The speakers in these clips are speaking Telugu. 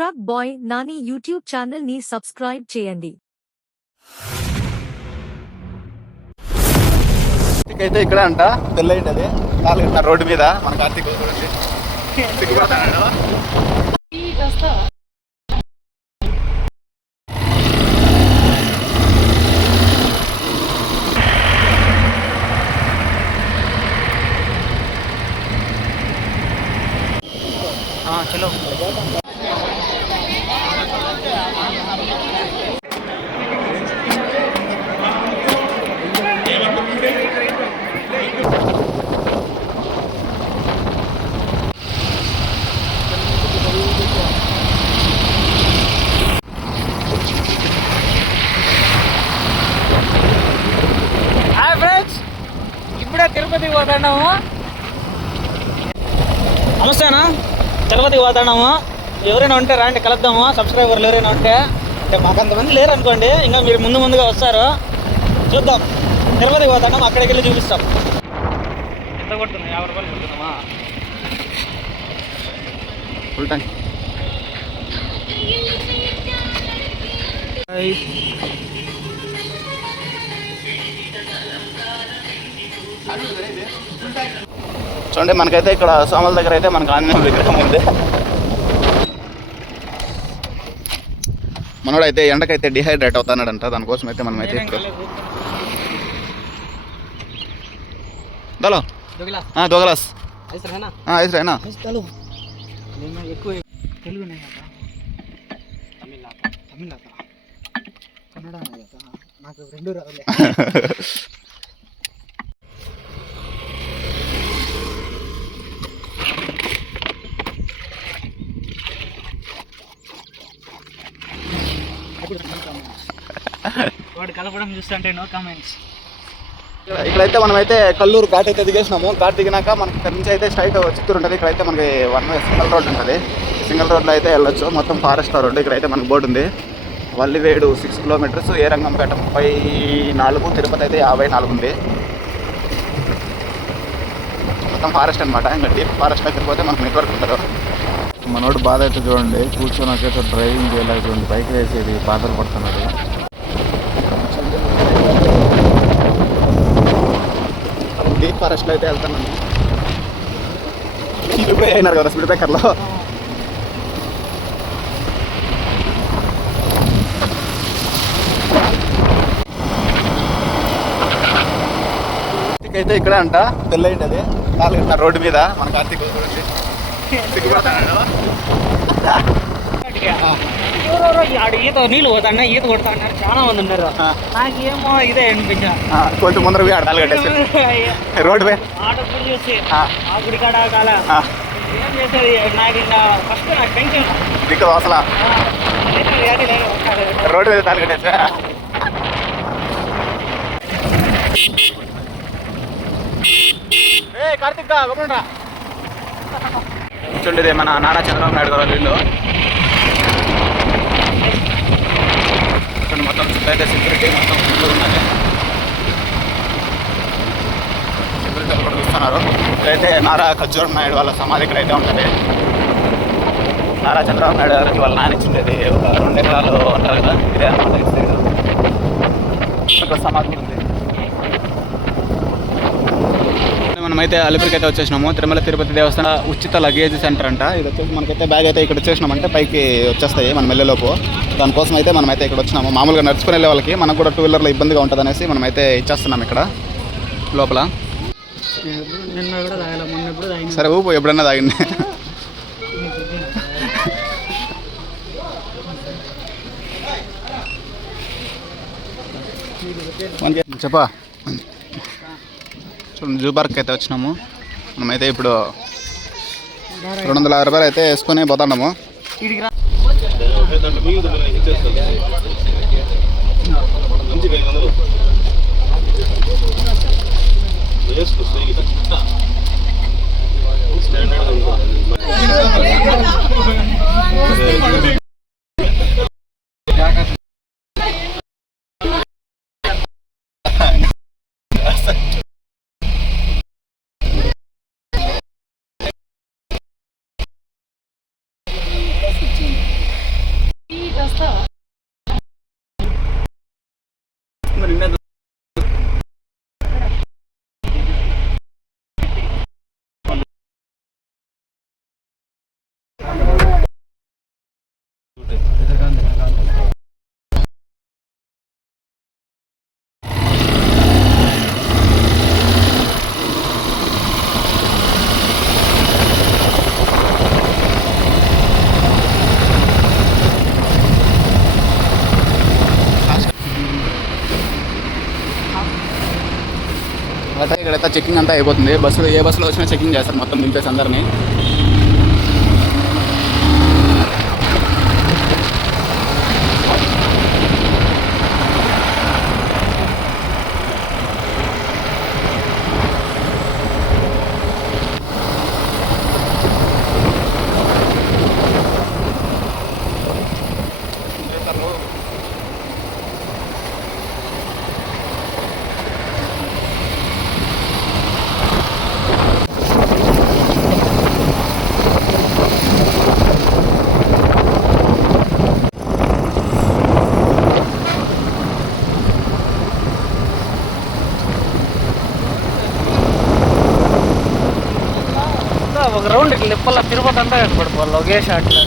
Truck boy Nani YouTube channel ని సబ్స్క్రైబ్ చేయండి. అయితే ఇక్కడ అంట తెల్లైంటది 4 రోడ్డు మీద మన కార్తీక్ చూడండి సిగ్గుపడతాడు. చలో ఇప్పుడే తిరుపతికి పోతున్నాము. నమస్తేనా, తిరుపతికి పోతున్నాము. ఎవరైనా ఉంటే రాండి కలుద్దాము. సబ్స్క్రైబర్లు ఎవరైనా ఉంటే మాకు అంతమంది లేరు అనుకోండి, ఇంకా మీరు ముందుగా వస్తారు. చూద్దాం, తిరుపతికి పోతున్నాము, అక్కడికి వెళ్ళి చూపిస్తాం. ఎంత కొడుతున్నాయి? 50 రూపాయలు కొడుతున్నామా? ఫుల్ టైం చూడండి. మనకైతే ఇక్కడ సోమల దగ్గర అయితే మనకు ఆంజనేయ విగ్రహం ఉంది. మనోడైతే ఎండకైతే డిహైడ్రేట్ అవుతున్నాడంట. దానికోసం అయితే మనమైతే ఇప్పుడు దలో దోగలాస్ ఐసరేనా ఎక్కువ తెలుగు తమిళ కన్నడ నాకు రెండు రావులే. వాడు కలపడం చూస్తుంటే నో కామెంట్స్. ఇక్కడైతే మనమైతే కల్లూరు ఘాట్ అయితే దిగేసినాము. ఘాట్ దిగినాక మనకి ఇక్కడ నుంచి అయితే స్ట్రైట్ చిత్తూరు ఉంటుంది. ఇక్కడైతే మనకి 1 వే సింగిల్ రోడ్ ఉంటుంది. సింగిల్ రోడ్లో అయితే వెళ్ళొచ్చు. మొత్తం ఫారెస్ట్ రోడ్డు. ఇక్కడైతే మనకి బోర్డు ఉంది. వల్లివేడు 6 కిలోమీటర్స్, ఏ రంగంపేట 34, తిరుపతి అయితే 54 ఉంది. మొత్తం ఫారెస్ట్ అనమాట. ఇంకా డీప్ ఫారెస్ట్ దగ్గరికి పోతే మనకు నెట్వర్క్ ఉంటారు. మనోడు బాధ అయితే చూడండి, కూర్చొని డ్రైవింగ్ చేయలేక చూడండి, బైక్ వేసేది బాధలు పడుతున్నాడు. డీప్ ఫారెస్ట్లో అయితే వెళ్తున్నాను. ఇప్పుడే అయినారు కదా స్పీడ్ బ్రేకర్లో. అయితే ఇక్కడే అంట తెల్లైంటది 4 రోడ్డు మీద మన కార్తీక్ చూడండి సిగ్గుపడతాడు. ఈత నీళ్ళు పోతాను, ఈత కొడతా అన్నారు, చాలా మంది ఉన్నారు. నాకేమో ఇదే అనిపించా. కొంచెం ముందర పోయి ఆడాలి కట్టేసి రోడ్డు పై ఆటో చూసి ఆ గుడి కాడ కాల ఏం చేసేది. నాకు ఇంకా ఫస్ట్ నాకు టెన్షన్ దిక్కు అసలు రోడ్డు మీద తాళి కట్టేసా. కార్తీక్ చూడండి, మన నారా చంద్రబాబు నాయుడు గారు వీళ్ళు మొత్తం అయితే సెక్యూరిటీ మొత్తం ఉన్నది. సెక్యూరిటీ కూడా చూస్తున్నారు. ఇక్కడైతే నారా ఖర్జూరం నాయుడు వాళ్ళ సమాధి ఇక్కడైతే ఉంటుంది. నారా చంద్రబాబు నాయుడు గారికి వాళ్ళ నానిచ్చిండేది ఒక 2 ఎకరాలు అంటారు కదా, ఇదే అన్నమాట. ఇక్కడ సమాధి ఉంది. మనమైతే అలిపిరికి అయితే వచ్చేసినాము. తిరుమల తిరుపతి దేవస్థానం ఉచిత లగేజ్ సెంటర్ అంట. ఇది వచ్చేసి మనకైతే బ్యాగ్ అయితే ఇక్కడ వచ్చేసినామంటే పైకి వచ్చేస్తాయి మనం వెళ్ళేలోపు. దానికోసం అయితే మనమైతే ఇక్కడ వచ్చినాము. మామూలుగా నడుచుకుని వెళ్ళే వాళ్ళకి మనకు కూడా 2 వీలర్లో ఇబ్బందిగా ఉంటుంది అనేసి మనమైతే ఇచ్చేస్తున్నాం ఇక్కడ లోపల. సరే ఊపు, ఎప్పుడన్నా తాగింది. చెప్పా జూ పార్క్ అయితే వచ్చినాము. మనమైతే ఇప్పుడు 250 రూపాయలు అయితే వేసుకొని పోతున్నాము. అనమాట. ఇక్కడైతే చెకింగ్ అంతా అయిపోతుంది. బస్సులు ఏ బస్సులో వచ్చినా చెకింగ్ చేస్తారు మొత్తం దింపేసి అందరినీ. ఒక రౌండ్ ఇట్లా లిప్పల్లా తిరుపతి అంతా పడిపోవాలి ఒకే షాట్లో.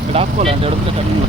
ఇక్కడ ఆపుకోవాలి అంటే అడుగుతే టర్నింగ్.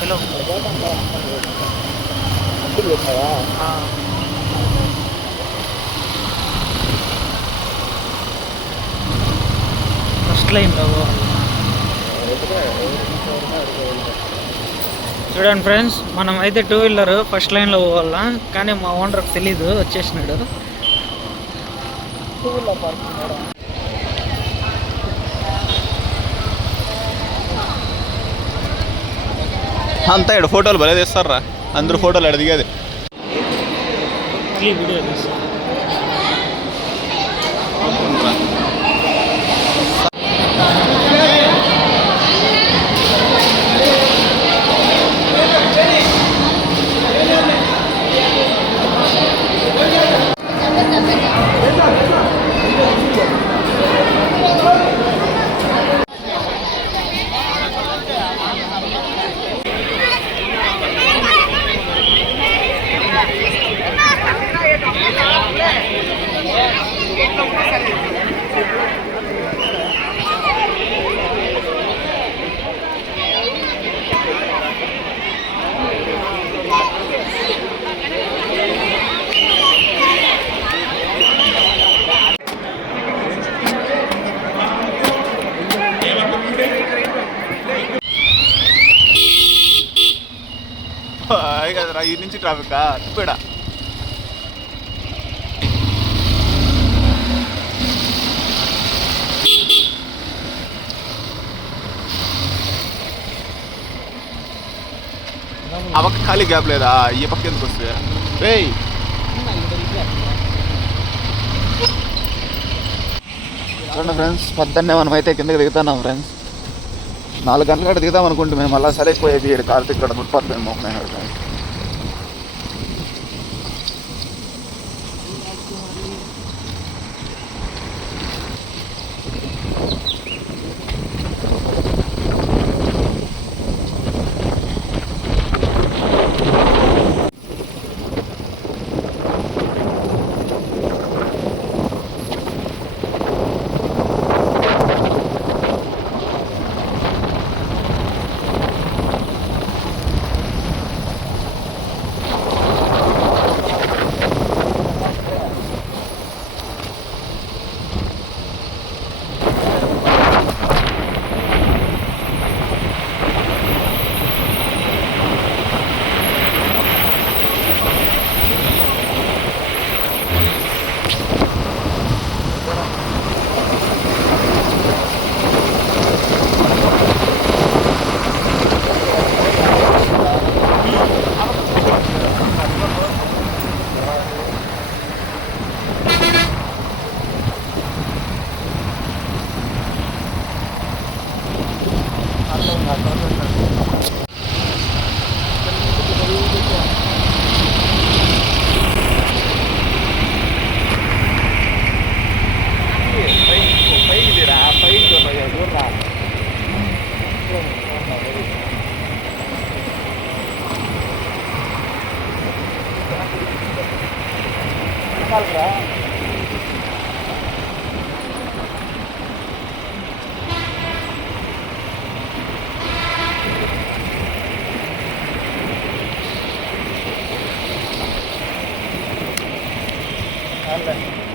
చలో ఫస్ట్ లైన్లో చూడండి ఫ్రెండ్స్, మనం అయితే 2 వీలర్ ఫస్ట్ లైన్లో పోవాలా, కానీ మా ఓనర్కి తెలీదు, వచ్చేసినాడు. 2 వీలర్ పార్కింగ్ అంతా ఇక్కడ ఫోటోలు భలే తీస్తారా, అందరూ ఫోటోలు ఇక్కడ దిగేది. వీడియో తీస్తా. కదరా ఈ నుంచి ట్రాఫిక్ ఇక్కడ ఆ పక్క ఖాళీ గ్యాప్ లేదా, ఈ పక్క ఎందుకు వస్తుంది రేయ్? చూడండి ఫ్రెండ్స్, పొద్దున్నే మనం అయితే కిందకి దిగుతున్నాం ఫ్రెండ్స్. 4 గంటల కాడ దిగుదాం అనుకుంటే మేము మళ్ళీ సరైపోయేది ఇక్కడ కార్తీక్ ఇక్కడ ఫుట్పాత్ మేము మోకనే. Vale.